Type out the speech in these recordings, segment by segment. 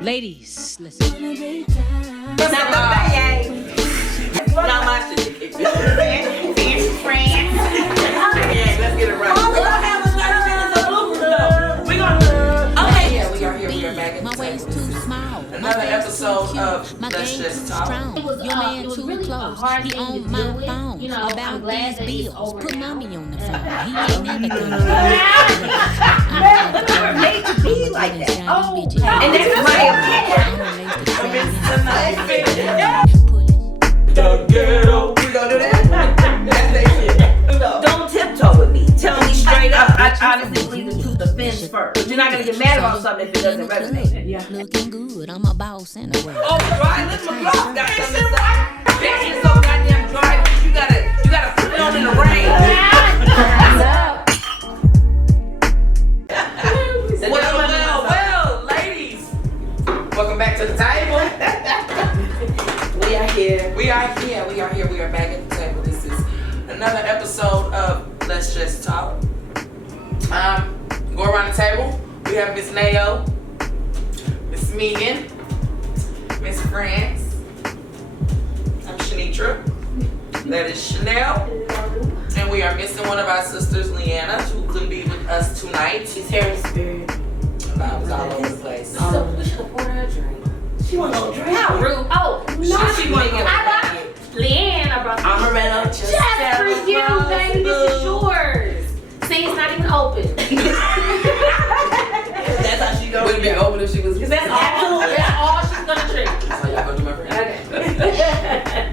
Ladies, listen. Not my shit. Friends. Let's get it right. Oh, we're gonna have a 30 minutes of bloopers though. We're gonna. Okay. Yeah, we are here. We are back at My waist too small. another episode of Let's Just Talk. Your man too really close. hard He thing on to my do it. phone You know, I'm about glad that these it's bills. over Put now. mommy on the phone. He ain't never gonna We were made to be like that. Oh, And that's my opinion. The ghetto. We gonna do that? That's that shit. Don't tiptoe with me. Tell me straight up. I honestly believe the truth offends first. But you're not gonna get mad about something if it doesn't resonate. Yeah. Looking good. I'm a boss anyway. Oh, dry lip gloss got something to say. Bitch, it's so goddamn dry. You gotta put it on in the rain. Well, ladies. Welcome back to the table. We are here. We are back at the table. This is another episode of Let's Just Talk. Go around the table. We have Miss Nayo, Miss Megan, Miss France. I'm Shanitra. That is Chanel. And we are missing one of our sisters, Leanna, who couldn't be with us tonight. She's here in spirit. Vibes all over the place. So we should have poured her a drink. She want no drink. How rude. Oh, no. She want to get Leanne, I brought you. Amaretto. Just for you, baby. This is yours. See, it's not even open. That's how she goes. Would it be open if she was? That's all she's gonna drink. That's how y'all gonna do my friend. Okay.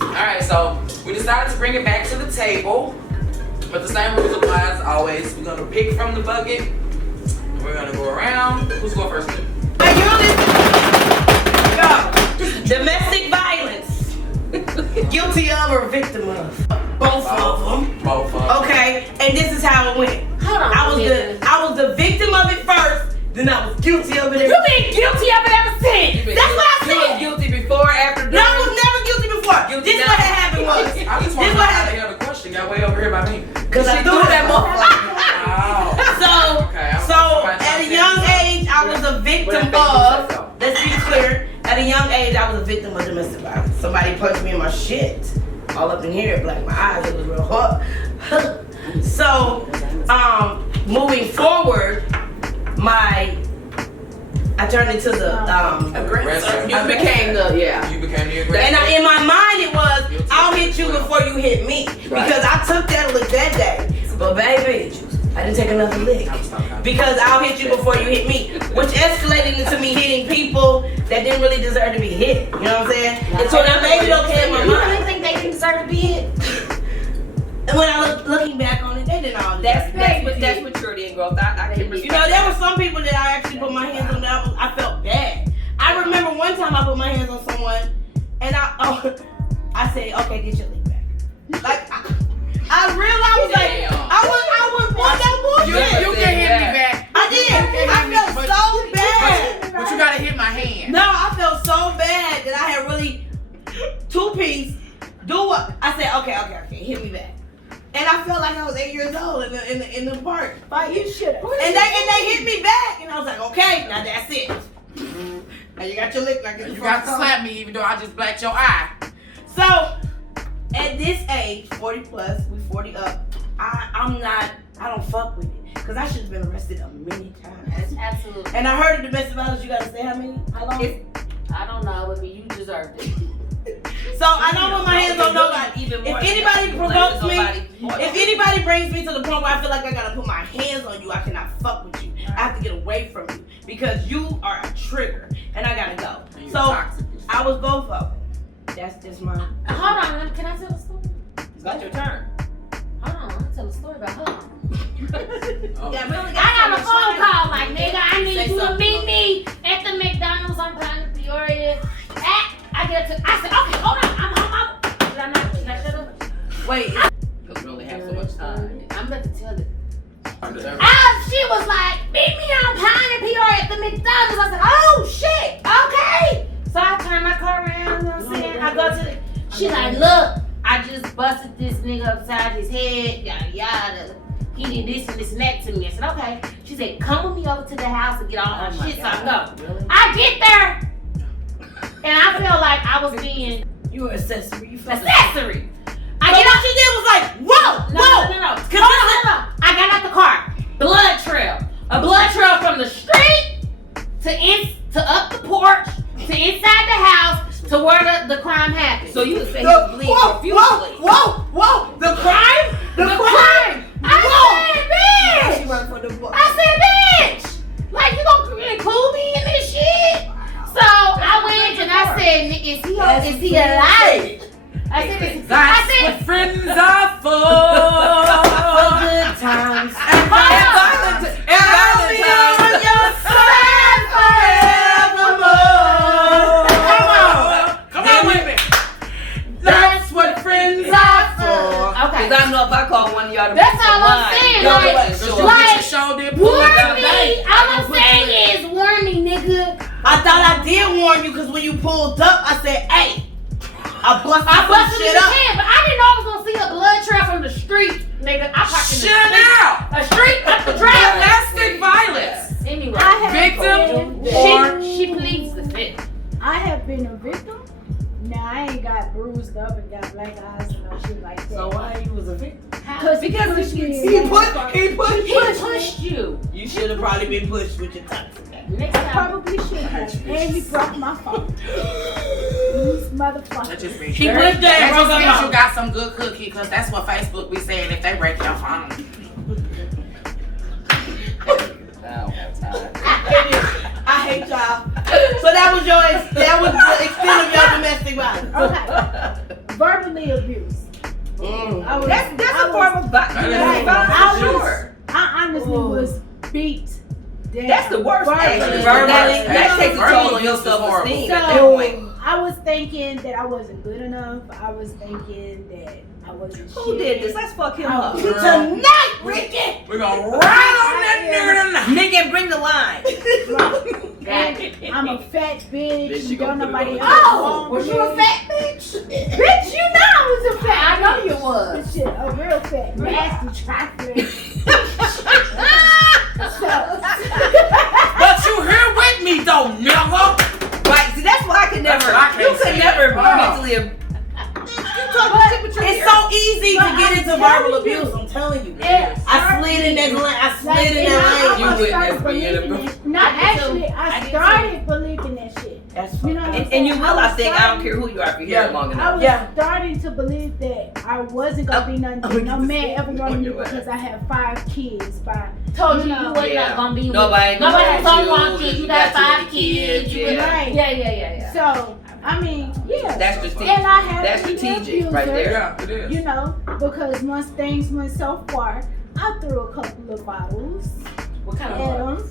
Alright, so we decided to bring it back to the table. But the same rules apply as always. We're gonna pick from the bucket. We're gonna go around. Who's going first? Domestic violence. Guilty of or victim of? Both of them. Both of them. Okay, and this is how it went. Hold on. I was the victim of it first, then I was guilty of it. You been guilty of it ever since. That's what I said. You was guilty before, after, during? No, I was never guilty before. This is what had happened was. I just want to know how to hear the question. Got way over here by me. Because I threw that motherfucker. So at a young age, I was a victim of. Let's be clear. At a young age, I was a victim of domestic violence. Somebody punched me in my shit. All up in here, black my eyes. It was real hot. So, moving forward, I turned into the aggressor. You became the aggressor. And in my mind, it was, I'll hit you before you hit me. Because I took that lick that day. But baby, I didn't take another lick. Because I'll hit you before you hit me. Which escalated into me hitting people that didn't really deserve to be hit. You know what I'm saying? And so that made it okay in my mind. You really think they didn't deserve to be hit? And when I looking back on it, they didn't all that's maturity and growth. I can respect. You know, there were some people that I actually put my hands on that I felt bad. I remember one time I put my hands on someone and I said, okay, get your leg back. Like I realized like I was want that bullshit. You can hit me back. I did. I felt so bad. But you gotta hit my hand. No, I felt so bad that I had really 2-piece do what I said. Okay, hit me back. And I felt like I was 8 years old in the park fighting. You should. And they hit me back, and I was like, okay, now that's it. Now you got your lick back. You got to slap me even though I just blacked your eye. So at this age, 40 plus, we 40 up. I don't fuck with it because I should have been arrested a many times. Absolutely. And I heard of domestic violence. You gotta say how many? How long? I don't know, but you deserved it. So I don't put my hands on nobody. If anybody provokes me, if anybody brings me to the point where I feel like I gotta put my hands on you, I cannot fuck with you. I have to get away from you because you are a trigger, and I gotta go. So I was both of them. That's just my. Hold on, can I tell a story? It's not your turn. Hold on, I'm gonna tell a story about her. Yeah, we only I got a phone call like, nigga, I need you to meet me at the McDonald's on Pine Peoria. I said, okay, hold on, I'm home. Did I not shut up? Wait. Because we only have so much time. I'm about to tell it. She was like, meet me on Pine Peoria at the McDonald's. I said, oh shit, okay. So I turned my car around, you know what I'm saying? I go to she like, look, I just busted this nigga upside his head, yada yada. He did this and that to me. I said, okay. She She said, come with me over to the house and get all her shit so I go. Really? I get there, and I feel like I was being You were accessory. You felt accessory. I But get what out. she did was like, whoa, No. Hold on. I got out the car. Blood trail. A blood trail from the street to up the porch to inside the house to where the crime happened. So you was saying you bleed profusely. Whoa! The crime? The crime. I said, bitch. She run for the book. I said, bitch. Like you gonna include me in this shit? So I went and I said, is he alive? I said, That's what friends are for. Good times. And Valentine's. I'll be on your side forevermore. Come on with me. That's what friends are for. Okay. Cause I know if I call one of y'all to That's all I'm saying. Warn me. All I'm saying is warn me, nigga. I thought I did warn you because when you pulled up, I said, hey, I busted I busted shit his up. hand, but I didn't know I was gonna see a blood trail from the street, nigga. I parked in the Shut street. out. A street up the driveway. Domestic violence. Anyway, Victim or she pleads the fifth. I have been a victim. Now I ain't got bruised up and got black eyes and no shit like that. So why you was a victim? Because he pushed me. He pushed you. You should have probably been pushed with your tongue. Next I time. probably should have. And he broke my phone. These motherfuckers. That just means He pushed that just broke means her you got some good cookie, because that's what Facebook be saying if they break your phone. I hate y'all. So that was the extent of your domestic violence. Okay. Verbally abused. I was, That's a form of violence. I honestly was beat down. That's the worst. Verbally. That takes a toll on your self-esteem at that point. So I was thinking that I wasn't good enough. I was thinking that I wasn't shit. Who did this? Let's fuck him up. Girl. Tonight, Ricky. We're gonna ride on that nigga tonight. Nigga, bring the line. And I'm a fat bitch. she Don't gonna put it nobody on. else Oh, want was me. you a fat bitch? Bitch, you know I was a fat. I know you was. Shit, a real fat, nasty trifling. But you here with me though, nigga. Right, see, that's why I could never. That's what I can't You could say. never Oh. mentally. It's so easy to get into verbal abuse. I'm telling you. Yes. I slid in that lane. I slid in that lane. You witnessed me in a Not actually, I started believing that shit. That's You know what I'm and saying? you will. I think I don't care who you are if you're here long I enough. was starting to believe that I wasn't gonna be nothing. No man ever wanted me because I have 5 kids. Told you You you know, wasn't yeah. not gonna be Nobody with. Nobody knows told you, wrong kids. You got got too 5 many kids. kids, You yeah. got- Right. Yeah. So I mean, yeah. That's strategic. And I have That's been strategic an right abuser, there. Yeah, it is. You know, because once things went so far, I threw a couple of bottles What kind at him.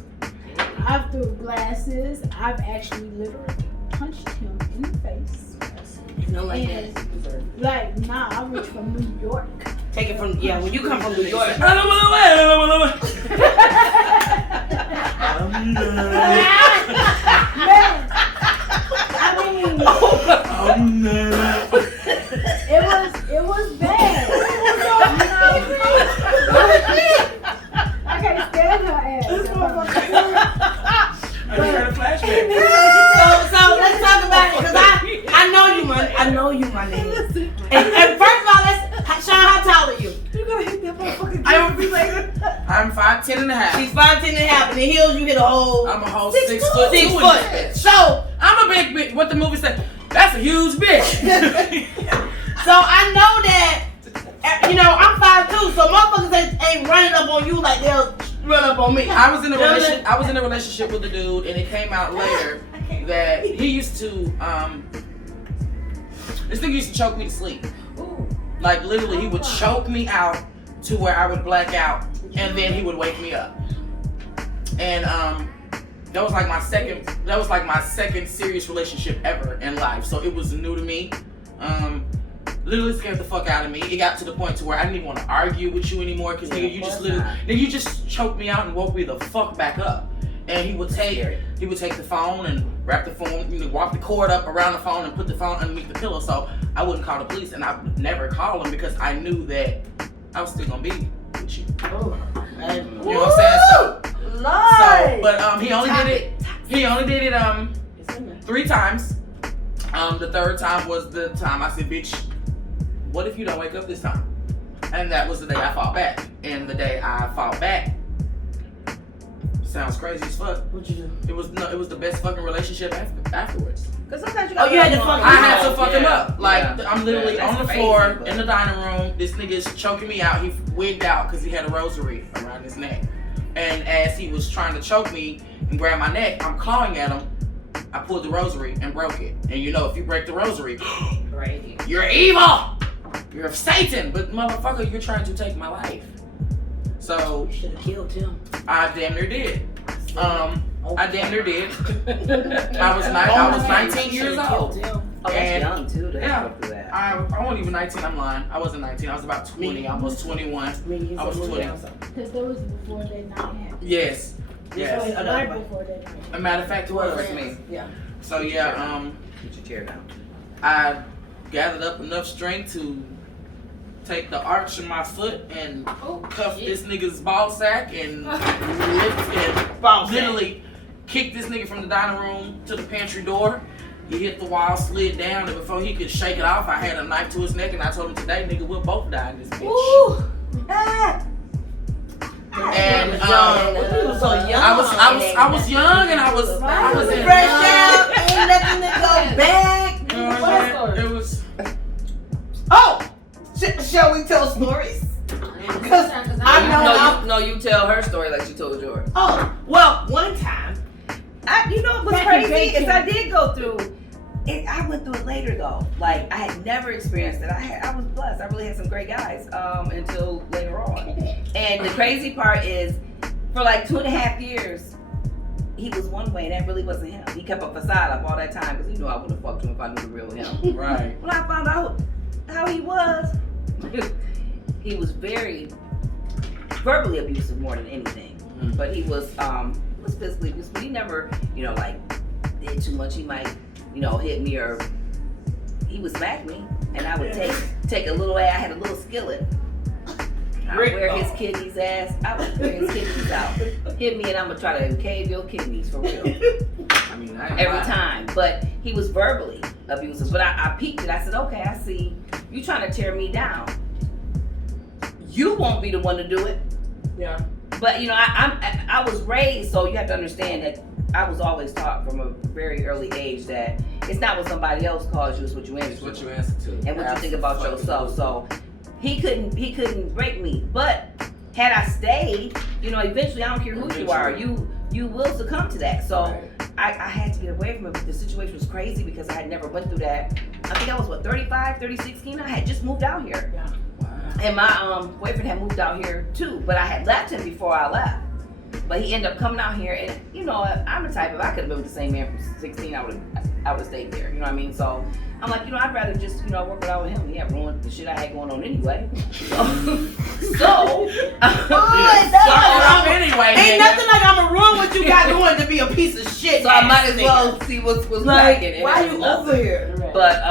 I threw glasses. I've actually literally punched him in the face. No, like that. And like, nah, I reached from New York. Take it from when you come from New York. Man, I mean, it was bad. I can't stand her ass. So let's talk about it because I know you, my nigga. And first of all, Sean, how tall are you? You're gonna hit that motherfucking. I'm 5'10" and a half. She's 5'10" and a half, and the heels you hit a whole. I'm a whole 6 6 foot. foot. 6 2 in foot. this bitch. So I'm a big bitch. What the movie said? That's a huge bitch. I know that. You know, I'm 5'2", so motherfuckers ain't running up on you like they'll run up on me. I was in a relationship with a dude, and it came out later that he used to this nigga used to choke me to sleep. Like literally, he would choke me out to where I would black out, and then he would wake me up. And that was like my second serious relationship ever in life. So it was new to me. Literally scared the fuck out of me. It got to the point to where I didn't even want to argue with you anymore because nigga, you just choked me out and woke me the fuck back up. And he would take the phone and wrap the the cord up around the phone and put the phone underneath the pillow so I wouldn't call the police, and I would never call him because I knew that I was still gonna be with you. You know what I'm saying? So he only did it 3 times. The 3rd time was the time I said, bitch, what if you don't wake up this time? And that was the day I fought back. And the day I fought back, sounds crazy as fuck. What'd you do? It was the best fucking relationship afterwards. Cause sometimes you you had to fuck I had to fuck him Yeah. up. Like, Yeah. I'm literally Yeah, on the that's floor crazy, but- in the dining room. This nigga is choking me out. He wigged out because he had a rosary around his neck. And as he was trying to choke me and grab my neck, I'm clawing at him. I pulled the rosary and broke it. And you know, if you break the rosary, Right. you're evil. You're of Satan. But motherfucker, you're trying to take my life. So You should have killed him. I damn near did. I damn near did. I was 19 years old. Oh, that's And- young too. To yeah. go through that. I wasn't even 19, I'm lying. I wasn't 19, I was about 20, almost 21. I was 20. Because there was before that night happened. Yes. Yes. Right before that night. A matter of fact, it was. me. Yeah. So yeah, Put your chair down. I gathered up enough strength to take the arch of my foot and cuff this nigga's ball sack and lift and literally kick this nigga from the dining room to the pantry door. He hit the wall, slid down, and before he could shake it off, I had a knife to his neck, and I told him today, nigga, we'll both die in this bitch. Ooh. Ah. And He was so young. I was young, and I was in fresh out. Ain't nothing to go back. You know what I'm saying? It was. Oh, shall we tell stories? Because I know. You tell her story like she told yours. Oh, well, one time. You know what's Back in crazy is daycare. I did go through it. I went through it later though. Like I had never experienced it. I was blessed. I really had some great guys until later on. And the crazy part is, for like 2.5 years, he was one way, and that really wasn't him. He kept a facade up all that time because he knew I would have fucked him if I knew the real him. Right. When I found out how he was he was very verbally abusive more than anything. Mhm. But he was physically abusive. He never, like did too much. He might, hit me, or he would smack me, and I would take a little. I had a little skillet. I would wear his kidneys ass. I would wear his kidneys out. Hit me, and I'm gonna try to cave your kidneys for real. I mean, Every time. But he was verbally abusive. But I peeked it. I said, okay, I see you trying to tear me down. You won't be the one to do it. Yeah. But I was raised, so you have to understand that I was always taught from a very early age that it's not what somebody else calls you, it's what you answer It's to. what you answer to. And what you think about yourself. So he couldn't break me. But had I stayed, eventually I don't care who you are, you will succumb to that. So Right. I had to get away from it. But the situation was crazy because I had never went through that. I think I was 35, 36, Kena. I had just moved out here. Yeah. Wow. And my boyfriend had moved out here too, but I had left him before I left. But he ended up coming out here, and I'm the type of, I could have been with the same man from 16. I would have stayed there. You know what I mean? So I'm like, I'd rather just work it out with him. He had ruined the shit I had going on anyway. So Anyway, Ain't nothing like I'm gonna ruin what you got going to be a piece of shit. So I might as ass well see what's nigga. lacking. Like, why you over here? But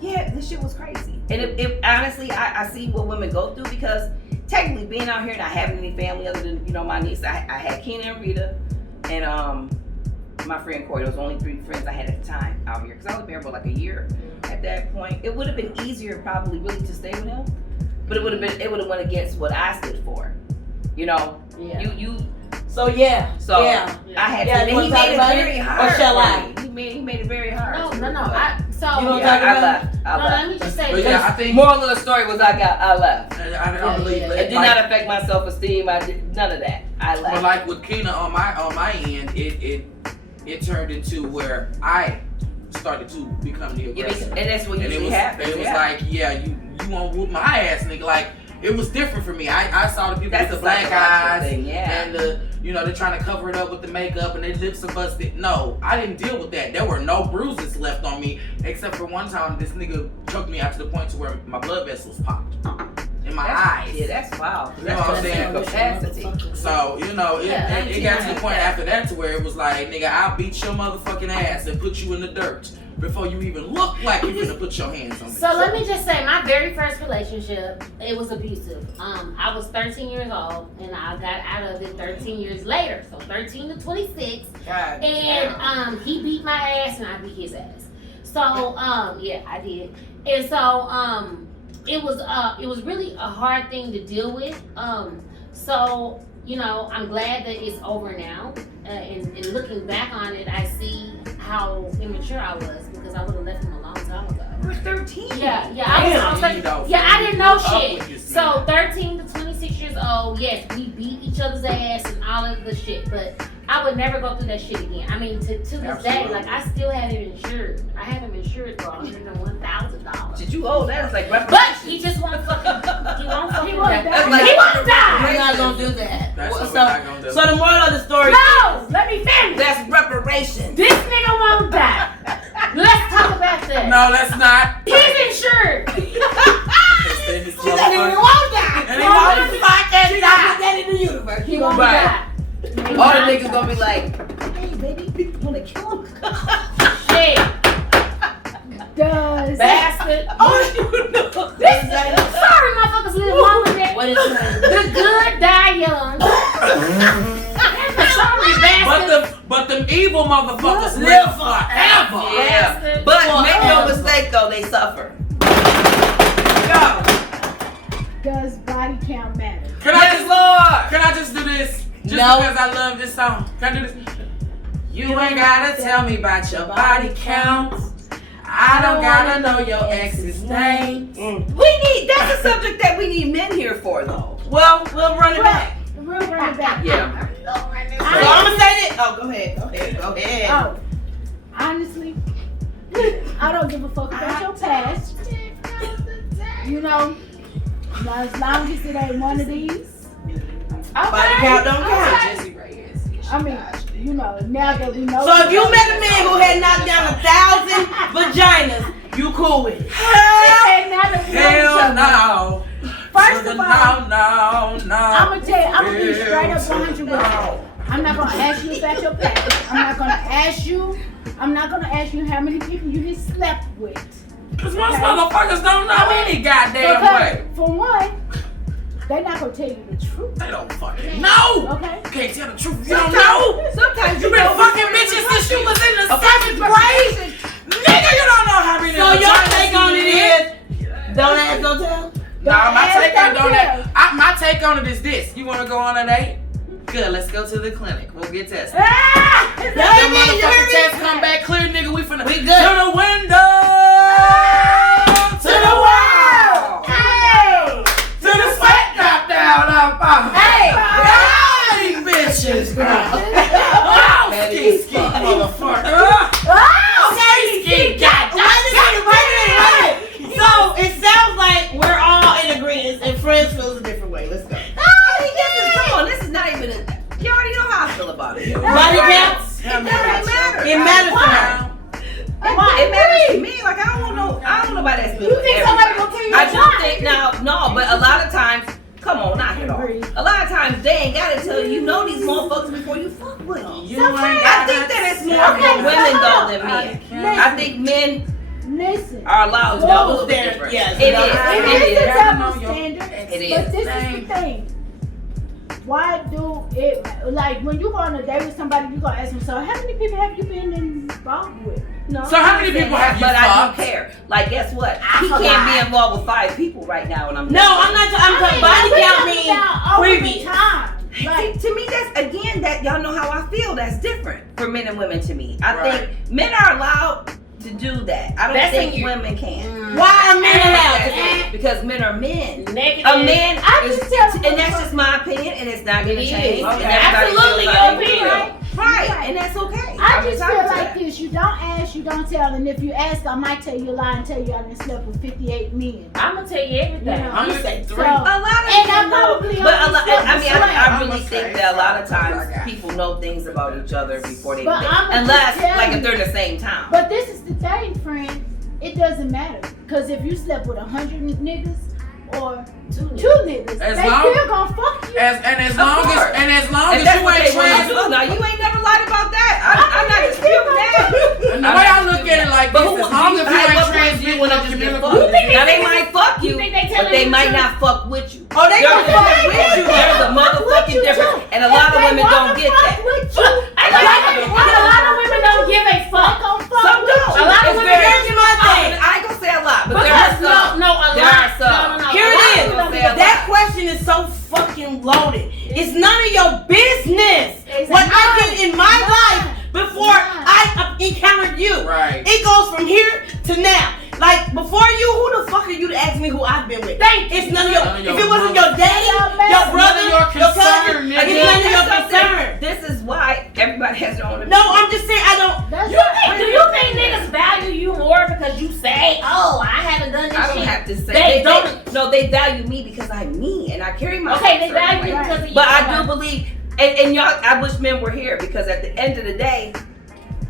yeah, this shit was crazy. And it honestly, I see what women go through because technically being out here not having any family other than my niece, I had Keena and Rita, and my friend Corey. Those were only 3 friends I had at the time out here because I was there for like a year. At that point, it would have been easier probably really to stay with him, but it would have went against what I stood for. Yeah. You. So yeah. So yeah. I had Yeah, to. you wanna He talk made it about very it? hard. Or shall for I? me. He made it very hard. No. You don't Yeah, talk I about left. No, let me just say But this. yeah, I think Moral of the story was I left. I believe Yeah. that. It did not affect my self-esteem. I did none of that. I left. But like with Keena on my end, it turned into where I started to become the aggressor. And that's what And usually happens. it was like, yeah, you won't whoop my ass, nigga. Like, it was different for me. I saw the people That's with the a black psychological eyes thing, yeah. and they're trying to cover it up with the makeup and their lips are busted. No, I didn't deal with that. There were no bruises left on me except for one time this nigga choked me out to the point to where my blood vessels popped in my eyes. Yeah, that's wild. You know what I'm saying? Capacity. So, it got to the point after that to where it was like, nigga, I'll beat your motherfucking ass and put you in the dirt before you even look like you're gonna put your hands on me. So let me just say, my very first relationship, it was abusive. I was 13 years old, and I got out of it 13 years later. So 13 to 26, God and damn. he beat my ass, and I beat his ass. So yeah, I did. And so it was really a hard thing to deal with. So you know, I'm glad that it's over now. And looking back on it, I see how immature I was because I would have left him a long time ago. You were 13. Yeah, I was 13. Yeah, I didn't know shit. So 13 to 26 years old, yes, we beat each other's ass and all of the shit, but I would never go through that shit again. I mean, to this day, like I still have him insured. I have him insured for $101,000. Did you owe that? It's like But reparations. he just won't fucking. He won't fucking. won't die. die. He won't die. We're not gonna do that. That's what so, we're not gonna do. so the moral of the story. No, let me finish. That's reparations. This nigga won't die. Let's talk about that. No, let's not. He's insured. She said he won't die. And he won't She gonna put that in the universe. He won't Right. die. All the niggas gonna be like, hey, baby, people wanna kill him. Shit, Does bastard. Oh, you know. Sorry, motherfuckers live long with that. What is it? The good die young. Sorry, bastard. But them evil motherfuckers live forever. Yeah. Bastard. But make no mistake though, they suffer. does body count matter? Can I Yes, just Lord. Can I just do this? Just No. because I love this song. Can I do this? You ain't gotta tell me about your body count. I don't gotta know your ex's name. That's a subject that we need men here for though. Well, we'll run it back. We'll run it back. Yeah. So I'm gonna say this. Oh, go ahead. Oh, honestly, I don't give a fuck about your past. You know, as long as it ain't one of these. Body count don't count. I mean, you know, now that we know. So if you met a man who had knocked down 1,000 vaginas, you cool with it. Hell no. First of all, No. I'm gonna tell you, I'm gonna be straight up 100 with you. I'm not gonna ask you about your past. I'm not gonna ask you how many people you have slept with. Cause most motherfuckers don't know any goddamn way. Because, for one, they're not gonna tell you the truth. They don't fucking know. Okay? You can't tell the truth. You don't know. Sometimes You been fucking bitches since you was in the 7th grade. Nigga, you don't know how many. So your vaginas take on you it did. is, don't ask, don't tell. Nah, my ask, take don't on tell. it. My take on it is this. You wanna go on a date? Good, let's go to the clinic. We'll get tested. Ah! That motherfucking test come back clear, nigga. We finna We good. to the window, to the wall, Hey! to the sweat drop down off our hey, bitches. Oh, ski, motherfucker. Okay, Ski, got wait a minute. So it sounds like we're all in agreement and friends feels a different way. Let's go. Come on, this is not even you already know how I feel about it. Body counts? It doesn't matter. It matters to her. It matters to me. Like I don't know nobody that's been You with think somebody gonna tell you I your don't body? think no, but a lot of times, come on, knock it off. A lot of times they ain't gotta tell you know these motherfuckers before you fuck with them. I think that it's more for women though than men. I think men Listen. are allowed to know a Double little bit standard, different. yes. It It is is. a double It is. standard. It But is. this is the thing. Why do it, like when you go on a date with somebody, you gonna ask them, so how many people have you been involved with? No. So how many people have you But I don't fucked? care. Like, guess what? He can't be involved with 5 people right now, and I'm No, I'm not. I'm talking body count means previous. time. See, to me, that's again that y'all know how I feel. That's different for men and women. To me, I Right. think men are allowed to do that. I don't That's think when you- women can. Why are men allowed to do it? Because men are men. Negative. A man I is, just tell and that's just my opinion, and it's not gonna It is. change. Okay. And everybody Absolutely, feels how your they feel. opinion. Right, Right. and that's okay. I I'm just feel entitled to like that. this. You don't ask, you don't tell, and if you ask, I might tell you a lie and tell you I done slept with 58 men. I'm gonna tell you everything. You know. I'm gonna say 3. So, A lot of And I people know, probably but a only lot, slept I with mean, Slim. I really I'ma think say that a lot of that's what I times got. people know things about each other before they But date, I'ma unless just tell like you. if they're in the same town. But this is the thing, friend. It doesn't matter. Because if you slept with 100 niggas or two niggas, As they long- still gonna fuck you. As long course. as If that's you what ain't they want to trans. do, now you ain't never lied about that. I'm not disputing that. And the way I look at it like But this, who they might not fuck with you. Oh, they gonna fuck with you. There's a motherfucking difference, and a lot of women don't get that. A lot of women don't give a fuck. Some don't. A lot of It's women very- Here's my thing. I ain't gonna say a lot, but there are Because some. a There lot. are some. No. Here I it ain't gonna say a is. That lot. question is so fucking loaded. It's none of your business what I did in my life before I encountered you. Right. It goes from here to now. Like before you, who the fuck are you to ask me who I've been with? Thank you. It's none of your. None of your If it wasn't your daddy, None your of brother, your your concern, cousin, nigga. it's none of your concern. This is why everybody has their own opinion. No, I'm just saying I don't. Do you think niggas value you more because you say, "Oh, I haven't done this I don't shit"? have to say They don't. No, they value me because I'm me and I carry myself. Okay, they a certain value you way. because of you. But I do believe, and y'all, I wish men were here because at the end of the day,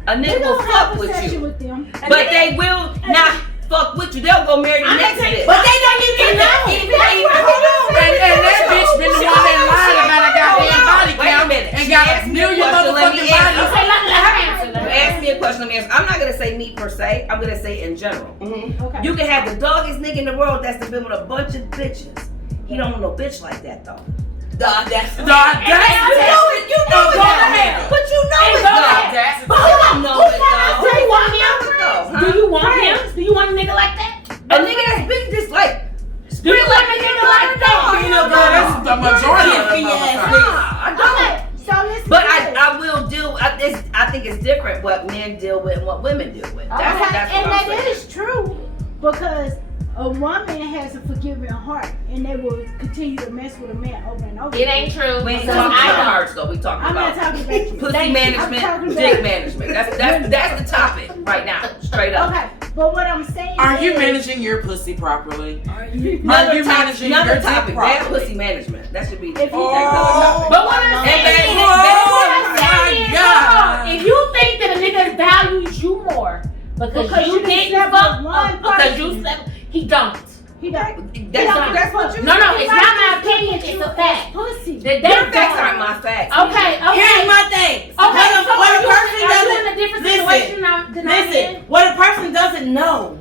a nigga will fuck with you, with them. but they will not fuck with you. They'll go marry the next bitch. But they don't even know. And that bitch been the one that lied about a goddamn body Wait a count minute. and She got asked a me a million question, let me motherfucking answer. bodies. Okay, let her answer. You ask me a question, let me answer. I'm not gonna say me per se. I'm gonna say in general. Okay. You can have the doggest nigga in the world that's been with a bunch of bitches. He don't want no bitch like that though. That's You know it. Go ahead. But you know it Go though. ahead. But you know it though. Do you want You know it though, huh? Do you want him? Do you want a nigga like that? A nigga that's been just like Do you want a nigga like that? Peanut Girl, that's the majority of Jiffy the ass motherfuckers. I don't. Okay, so listen. But to this. I will deal. I think it's different what men deal with and what women deal with. That's Okay, that's and what I'm that saying. is true because a woman has a forgiving heart and they will continue to mess with a man over and over. It ain't true. We ain't because talking I about don't. hearts though. We talking I'm not about talking about you. pussy I'm management, talking dick about- management. That's the topic right now, straight up. Okay, but what I'm saying Are you is, managing your pussy properly? Another you topic. managing Another your dick topic. Bad properly? pussy management. That should be. If you- that's another topic. But what I'm And saying bad- is, bad- if you think that a nigga values you more because you didn't slept fuck, with one because you person. slept, he don't. he don't. That's what you. No, it's not my opinion. It's a fact. Pussy. That Your they facts don't. aren't my facts. Okay. Here's my thing. Okay, What so a person are you in doesn't a different listen. situation than I'm Listen, in? what a person doesn't know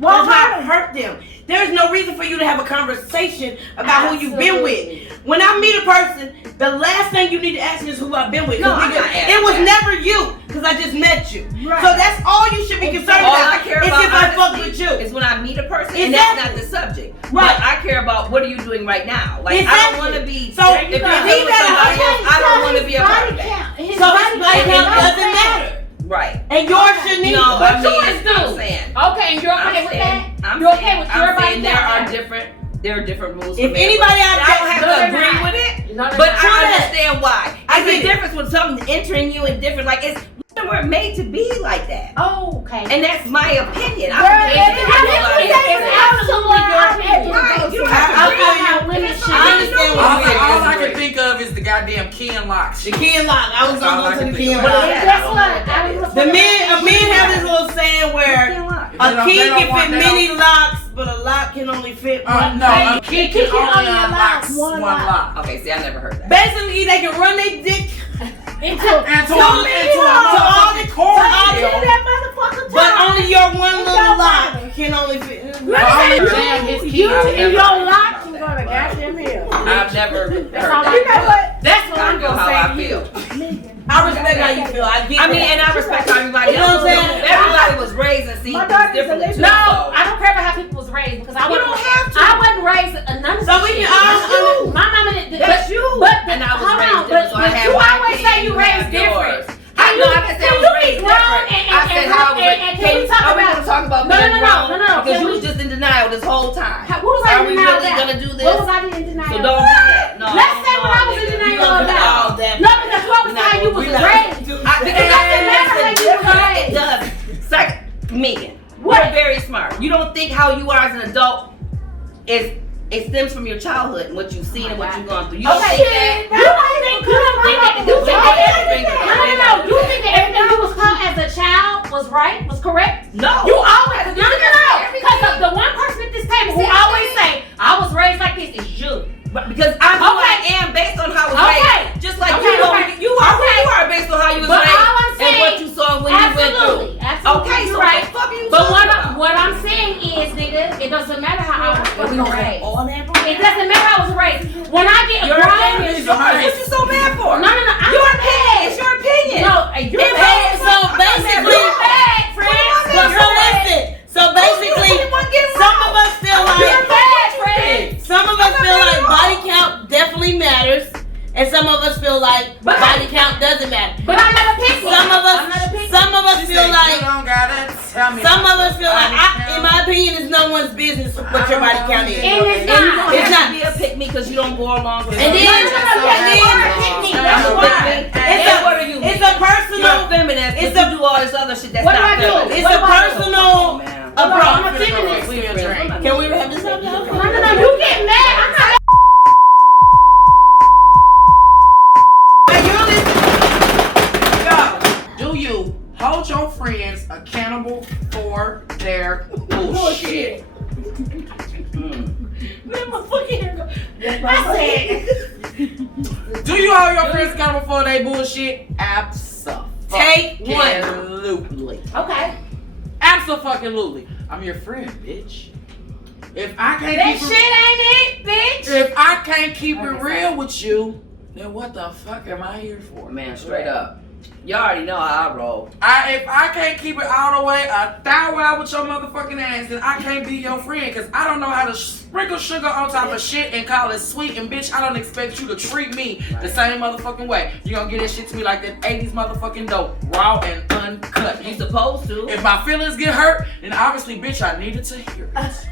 does not hurt them. There is no reason for you to have a conversation about who you've been with. When I meet a person, the last thing you need to ask is who I've been with. 'Cause No, I'm not asking it was that. never you, because I just met you. Right. So that's all you should be concerned All about. I care is about if I fuck honestly, with you. is when I meet a person, and that's not Exactly. the subject. Right. But I care about what are you doing right now. Like I Exactly. don't want to be. So if you're if he dealing with got a somebody husband, else, I don't want to be a part of that. So his body count doesn't matter. Right. And yours shouldn't either. No, I But yours mean, do. I'm saying. Okay, and you're okay with that? You're okay with your body saying there are count? different. There are different rules. If for men, anybody but out I there- don't have No, to they're agree not. with it. No, they're But not. I understand why. I It's get a it. difference with something entering you and different. Like it's we're made to be like that, Oh, okay. and that's my opinion. I Girl, don't think it's nobody else. absolutely your opinion. Right, you don't I have to feel agree. you. How women should I be. understand what All you're saying. I can think of is the goddamn Ken locks. The Ken lock. I was That's all gonna I go to can the think Ken about. lock. But Guess what? The men have this little saying where a key can fit many locks, but a lock can only fit one. No, key. a kid can only unlock one lock. Okay, see, I never heard that. Basically, they can run their dick Into Into a all motherfucking the cornfield. that motherfucker but time. only your one little lock can only fit. Jam his key. in your lock, you go to goddamn hell. I've never heard That's all that. You know what? That's what I I'm know gonna how say I to you. feel. I respect how you feel. I get I mean, that. and I respect how everybody You know else. what I'm saying? Everybody was raised and seen My things daughter's a differently. lesbian. too, No, so- I don't care about how people was raised because I You wasn't. don't have to. I wasn't raised none of So this we shit. can all- That's you. My mama did. That's you. But And I was hold raised on, different, so I but have you my always opinion, say you you raised have different. yours. I know. I can say I was raised different. I said how I was raised. Can we talk Are we about? gonna talk about No, being no, no, grown? no, no, no. Because Can you we- was just in denial this whole time. What was I Are in we denial really about? gonna do this? What was I in denial? So don't do that. No. Let's say no, when I was in nigga. denial You gonna do about- all that. No, because what was how you was raised. Because It doesn't matter how you was it raised. does. It's like Megan. What? You're very smart. You don't think how you are as an adult is it stems from your childhood and what you've seen and what you've gone through. You don't Okay. think that. You don't think that you think that you think that everything you was taught as a child was right, was correct? No. You always no. Because the one person at this table who always say, I was raised like this is you. Because I'm who I Okay. am based on how I was Okay. raised. Just like Okay, you are, okay. you are who Okay. you are based on how you was But raised all I'm and saying- what you saw when you went Absolutely. through. Absolutely. Okay, so you're right. what the fuck are you But talking about? what I'm saying is, nigga, it doesn't matter how I was fucking raised. like body count doesn't matter. But I'm not a pick me. Some of us She feel said, like. you don't gotta tell me. Some of us feel like, in my opinion, it's no one's business what your body count is. And it's not. It's not be a pick me because you don't go along with And then, it's a personal. feminist. It's It's a do all this other shit that's What do not I do? feminist. It's What a do I do? personal Man. I'm a approach. feminist. Can we wrap this up, y'all? No, you get mad. I'm not. Do you hold your friends accountable for their bullshit? I said. Do you hold your friends accountable for their bullshit? Absolutely. Take one. Absolutely. Okay. Absolutely. I'm your friend, bitch. If I can't That keep shit ain't it, bitch. if I can't keep it real with you, then what the fuck am I here for? Man, straight up. You already know how I roll. If I can't keep it all the way a thou out with your motherfucking ass, then I can't be your friend. Cause I don't know how to sprinkle sugar on top of shit and call it sweet. And bitch, I don't expect you to treat me the same motherfucking way. You gonna get that shit to me like that 80s motherfucking dope, raw and uncut. You supposed to. If my feelings get hurt, then obviously, bitch, I needed to hear it.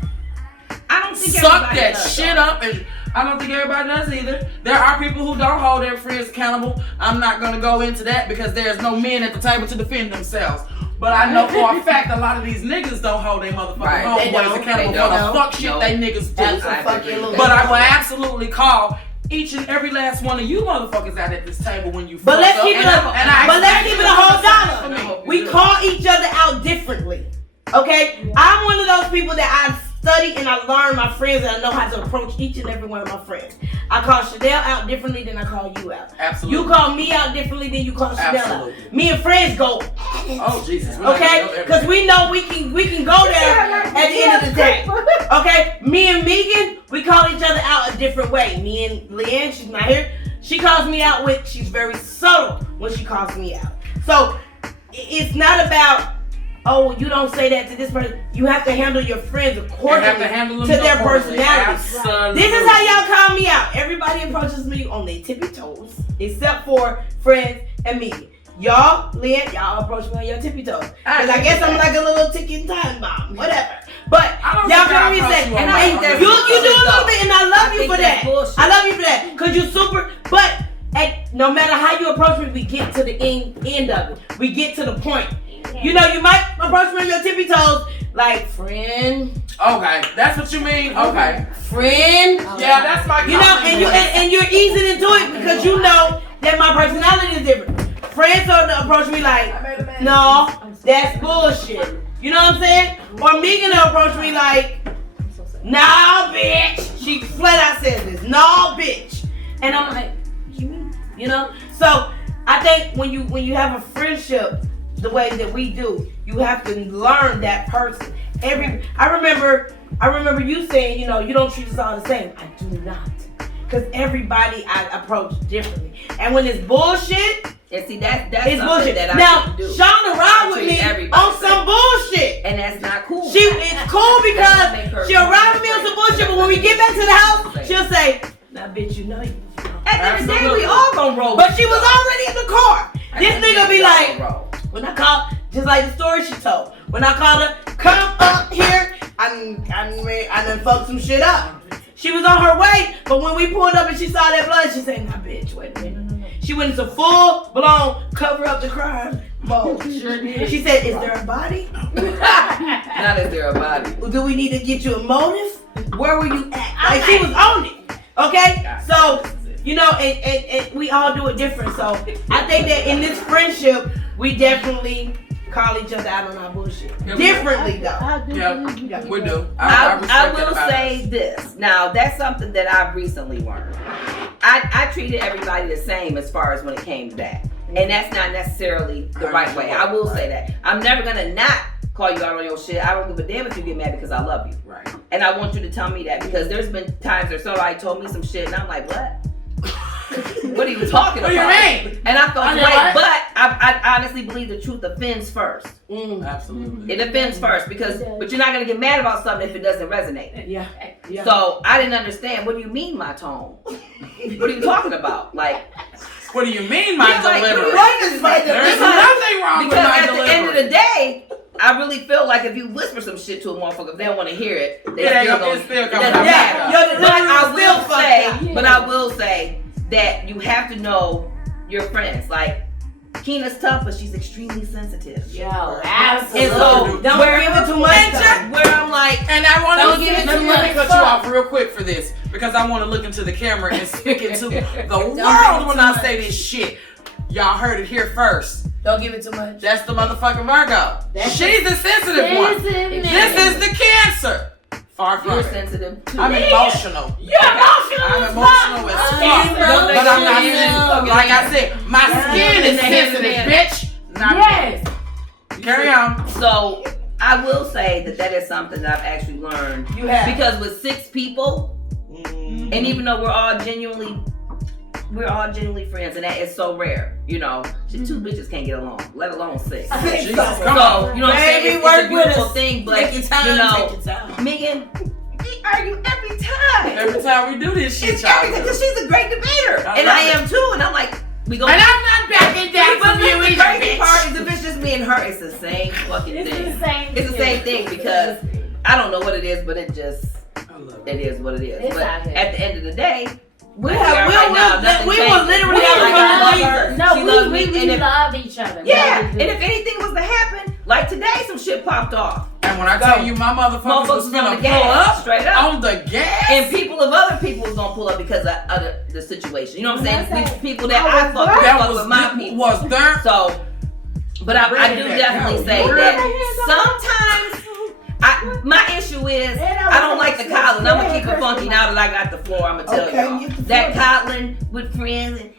I don't think Suck everybody that does, shit though. up, and I don't think everybody does either. There are people who don't hold their friends accountable. I'm not gonna go into that because there's no men at the table to defend themselves. But I know for a fact a lot of these niggas don't hold their motherfucking Right. They homeboys don't. accountable They for the don't. fuck shit No. they niggas do. Absolutely. But I will absolutely call each and every last one of you motherfuckers out at this table when you But fuck let's up. keep it And up. I But let's expect keep you it a to whole do the same dollar. for me. We call each other out differently. Okay? I'm one of those people that I study and I learn my friends and I know how to approach each and every one of my friends. I call Chanel out differently than I call you out. Absolutely. You call me out differently than you call Chanel Absolutely. out. Me and friends go, Oh Jesus. We're not gonna okay? go there. Because we know we can go there at the end of the day. Okay? Me and Megan, we call each other out a different way. Me and Leanne, she's not here. She calls me out she's very subtle when she calls me out. So it's not about, oh, you don't say that to this person. You have to handle your friends accordingly to their personality. Absolutely. This is how y'all call me out. Everybody approaches me on their tippy toes, except for friends and me. Y'all, Leanne, y'all approach me on your tippy toes. Cause I guess I'm like a little ticking time bomb, whatever. But I don't y'all think I come me and say, approach you on and my- I, on your you tippy do a toes, little though. bit, and I love you think for that's that. bullshit. I love you for that, cause you super. But no matter how you approach me, we get to the end of it. We get to the point. You know, you might approach me on your tippy toes, like friend. Okay, that's what you mean. Okay. Friend. Yeah, that's my. You know, and you're easing into it because you know that my personality is different. Friends don't approach me like, no, that's bullshit. You know what I'm saying? Or Megan will approach me like, nah, bitch. She flat out says this, nah, bitch. And I'm like, what you mean? You know? So I think when you have a friendship the way that we do, you have to learn that person. I remember you saying, you know, you don't treat us all the same. I do not. Because everybody I approach differently. And when it's bullshit, And see, that's it's something bullshit. that I Now, shouldn't do. Shauna ride with treat me everybody on some bullshit. And that's not cool. It's cool That don't make her because she'll ride with me feel on some bullshit, but when we get back to the house, Right. she'll say, nah, bitch, you know you. At the end of the day, we Absolutely. all gonna roll. But she was already in the car. This nigga be like, roll. when I called, just like the story she told, when I called her, come up here, I done fucked some shit up. She was on her way, but when we pulled up and she saw that blood, she said, nah, bitch, wait a minute. She went into full-blown cover up the crime mode. She said, is there a body? Not if they're a body. Do we need to get you a motive? Where were you at? Like, she was on it. Okay? So, you know, and we all do it different. So, I think that in this friendship, we definitely call each other out on our bullshit. Yeah, we Differently, though. I do Yeah, believe you. we do. I respect that will about say us. this. Now, that's something that I've recently learned. I treated everybody the same as far as when it came to that. And that's not necessarily the right way. I will say that. I'm never going to not call you out on your shit. I don't give a damn if you get mad because I love you. Right. And I want you to tell me that because there's been times where somebody told me some shit and I'm like, what? What are you talking What about? do you mean? And I felt I know, great, right? but I honestly believe the truth offends first. Absolutely. It offends first because, but you're not gonna get mad about something if it doesn't resonate. Yeah. So I didn't understand. What do you mean my tone? What are you talking about? Like, What do you mean my Yeah, like, delivery? What is my There's delivery? nothing wrong with Because my at delivery. the end of the day, I really feel like if you whisper some shit to a motherfucker, if they don't want to hear it, they It ain't still gonna- gonna. it's still coming That's- out. Yeah, your But delivery I was still will fucked say, up. but I will say that you have to know your friends. Like Keena's tough, but she's extremely sensitive. Yo, And absolutely. so Don't where, give it too much time. where I'm like, And I want Don't to give it let too me much cut you fuck. off real quick for this because I want to look into the camera and speak into the world when I say this shit. Y'all heard it here first. Don't give it too much. That's the motherfucking Virgo. She's the sensitive one. This is the Cancer. Far from you're it. sensitive too. I'm emotional. You're emotional I'm as emotional fuck. as Okay, fuck. so- But I'm not Yeah. sensitive. Like I said, my skin is sensitive, bitch. Not Yes. Carry on. So I will say that is something that I've actually learned. You have. Because with 6 people, and even though we're all genuinely friends, and that is so rare, you know. 2 bitches can't get along, let alone 6. Jesus, So, come on. you know what I'm saying? Baby, It's work a beautiful with us. thing, but Take your time, you know, take your time. Megan, we argue every time. Every time we do this shit, It's y'all. everything because she's a great debater, I and love I it. am too. And I'm like, we go. And I'm not backing down But from you the either, crazy bitch. part is if it's just me and her, it's the same fucking It's thing. the same. It's the same thing because I don't know what it is, but it is what it is. It's But out here. at the end of the day, We like have, we are right now, nothing we changes. will literally We have like, a I love conversation. her. No, She loves we me, and if- love each other. yeah. We And do. if anything was to happen, like today, some shit popped off. And when I tell you my motherfuckers was Motherfuckers on gonna the pull gas, up straight up. on the gas, And people of other people was gonna pull up because of the situation. You know what I'm saying? That's These people that I fuck with, that fuck was with my people. was there. So, but I do definitely say that sometimes my issue is I don't like the coddling. I'm gonna keep it funky now that I got the floor. I'm gonna tell Okay, y'all get the that floor. coddling with friends and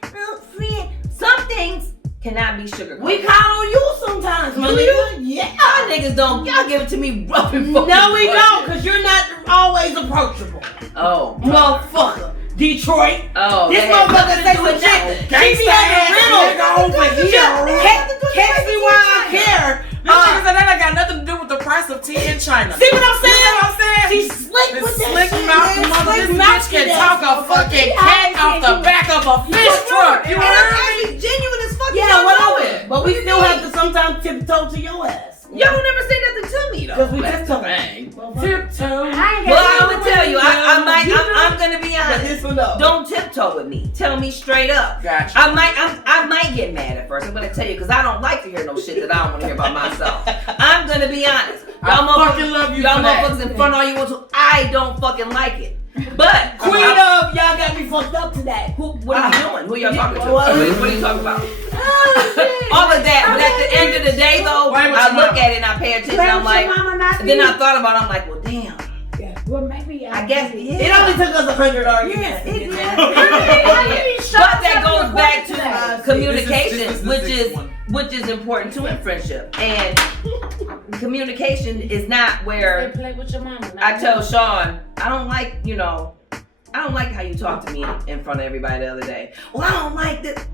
some things cannot be sugarcoated. We call on you sometimes, my Do nigga. Yeah. Y'all niggas don't. Y'all give it to me rough and fucking No, we bucket. don't, because you're not always approachable. Oh. Motherfucker. Detroit. Oh. This that had motherfucker nothing say to do some with shit. nothing. She be having riddles. over here. Catch me while I care. This nigga said that ain't got nothing to do with the price of tea in China. See what I'm saying? You know what I'm saying? She's slick This with that slick shit, mouth man. mother, Slick this mouth bitch can shit. talk a fucking cat off the back of a fish truck. You And I'm heard me? actually genuine as fuck. Yeah, Y'all well, know it. but we still have to sometimes tiptoe to your ass. Y'all never say nothing to me though. Because we That's tiptoe. the thing. Tiptoe. Well, I'm gonna tell you. I'm gonna be honest. This one up. Don't tiptoe with me. Tell me straight up. Gotcha. I might get mad at first. I'm gonna tell you because I don't like to hear no shit that I don't want to hear about myself. I'm gonna be honest. I fucking love you Y'all for that. motherfuckers in front all you want to. I don't fucking like it. But Queen of, y'all got me fucked up today. what are you doing? Who y'all talking to? Well, What are you talking about? All of that. But at the end of the day, though, Why would I your look mama? at it and I pay attention. I'm like, then I thought about it. I'm like, well, damn. Well, maybe I guess It yeah. only took us 100 arguments. Yes, to get it that. did. But that goes back to today. communication, This is the which sixth is one. which is important too in friendship. And communication is not where Play with your mama. I tell Sean, I don't like how you talk to me in front of everybody the other day. Well, I don't like that.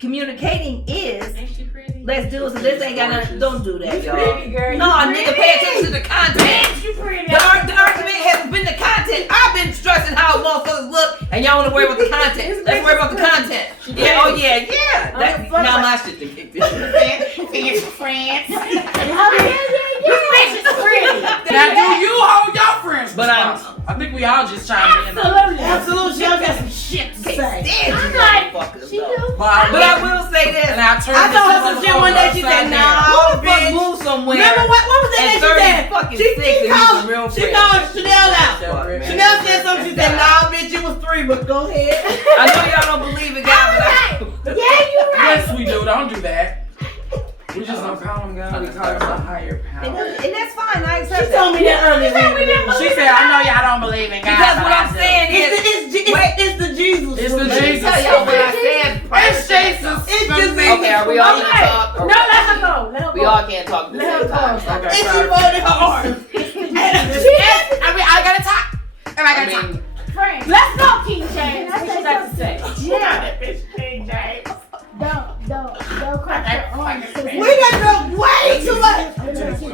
Communicating is Ain't she pretty? let's do it. So this ain't got nothing. Don't do that, y'all. pretty, girl. No, You nigga, pretty. pay attention to the content. You pretty. The argument has been the content. I've been stressing how motherfuckers look, and y'all want to worry about the content. Let's worry about the content. Yeah, oh yeah, yeah. That, now my shit done kicked in. Fancy friends. This bitch is pretty. Now do you hold your friends But I'm- responsible? I think we all just chimed in. Absolutely. Absolutely, y'all got some shit to Can't say. stand you I'm like, motherfuckers, she though. do. But I will say this. And I turned I told her this some shit one day. She said, upside down. "Nah, Who the fuck bitch." move somewhere? Remember what was that at that she 30 said? fucking She six and you called, some real she friends. called Chanel out. Fuck, man. Chanel said something. She said, "Nah, bitch, it was 3, but go ahead." I know y'all don't believe in God, but Yeah, you right. Yes, we do. Don't do that. We just don't call him God. We call him a higher power. and that's fine. I She accept told that. me that earlier. She said, "I know y'all don't believe in God." Because but what I I'm do." saying is, It's the Jesus. It's the for me. Jesus. tell y'all what I said. It's Jesus. It's for just me. Okay, are we all gonna Okay. talk? No, let her go. Let her go. We all can't talk at the Let her same time. go. Okay, And she sorry. voted hard. I mean, I gotta talk. Am I I gotta talk? mean, Friends. Let's go, King James. What you got to say? Yeah. Bitch, King James. Don't crack your arms. We got drunk way too much.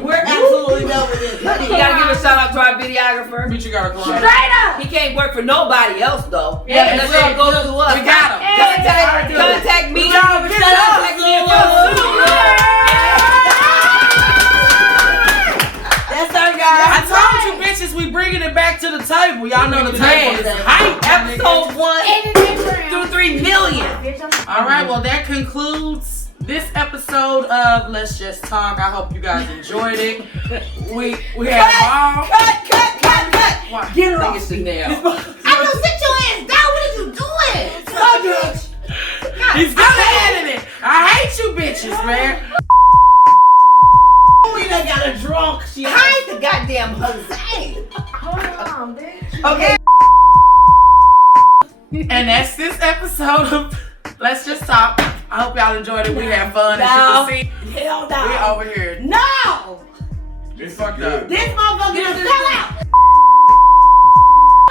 We're absolutely done with this. you gotta give a shout out to our videographer. for. Bitch, you gotta grind. Straight up. He can't work for nobody else though. Yeah, Unless we- y'all go through us. we got him. Contact me. Y'all get Contact me if y'all That's our guy. I told you bitches we bringing it back to the table. Y'all know the table is hype. Episode 1 through 3 million. All right, well that concludes this episode of Let's Just Talk. I hope you guys enjoyed it. We had a ball. Cut. Why? Get her Think off. it's Chanel. I know, sit your ass down. What are you doing? He's gonna edit it. I hate you bitches, man. We done got a drunk. She Hide the goddamn Jose. Hold on, bitch. Okay. And that's this episode of Let's Just Talk. I hope y'all enjoyed it. We had fun. No. As you can see, Hell no. we over here. No. It's fucked up. This motherfucker is sell out.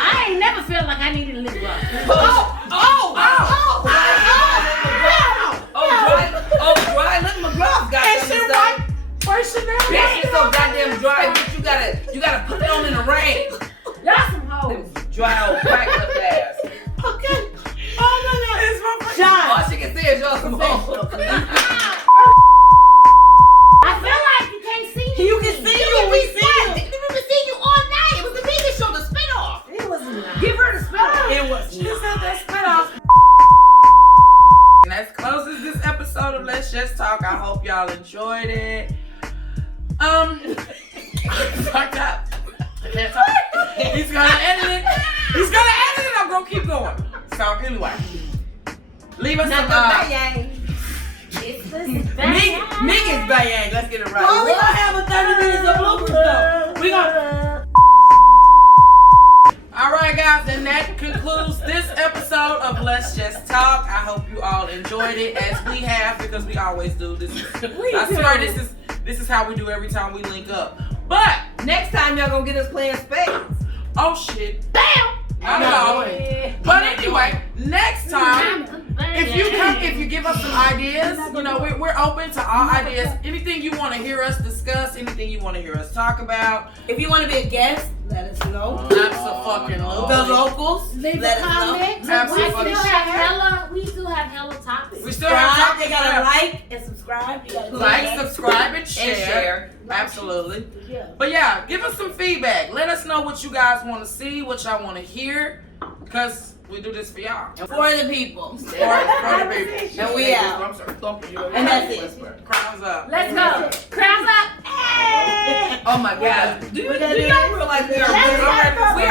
I ain't never felt like I needed a lip gloss. Dry lip McGraw got some stuff. First Chanel. That shit so goddamn dry, bitch. You gotta put it on in the rain. Y'all some hoes. Them dry old crack lip ass. Okay. Oh my God. It's my first. All she can say is y'all some hoes. I feel like you can't see me. You can see you. We see you. We've been seeing you all night. It was the biggest show, the spin-off. It was not. Give her the spin-off. It was She said that spit off. And that closes this episode of Let's Just Talk. I hope y'all enjoyed it. Fucked up. I can't talk. He's gonna edit it. I'm gonna keep going. So anyway, leave us some. It's the Mig is bang. Let's get it right. Oh, we gonna have a 30 minutes of bloopers though. We gonna. All right, guys, and that concludes this episode of Let's Just Talk. I hope you all enjoyed it as we have, because we always do. I swear this is how we do every time we link up. But Next time y'all gonna get us playing spades. oh shit, Bam! I know. But anyway, next time. If you give us some ideas, you know, we're open to all ideas. Anything you want to hear us discuss, anything you want to hear us talk about. If you want to be a guest, let us know. Absolutely. The locals, Leave let a us know. comment. Absolutely. We still have hella topics. We still have Subscribe. topics. They gotta like and subscribe. You gotta Like, subscribe, and share. Absolutely. Yeah. But yeah, give us some feedback. Let us know what you guys want to see, what y'all want to hear, because we do this for y'all. for the people. For the people. And we out. I'm sorry. And that's it. Crowns up. Let's go. Crowns up. Hey! Oh my God. Do We gotta do y'all realize we are Let's really, go. we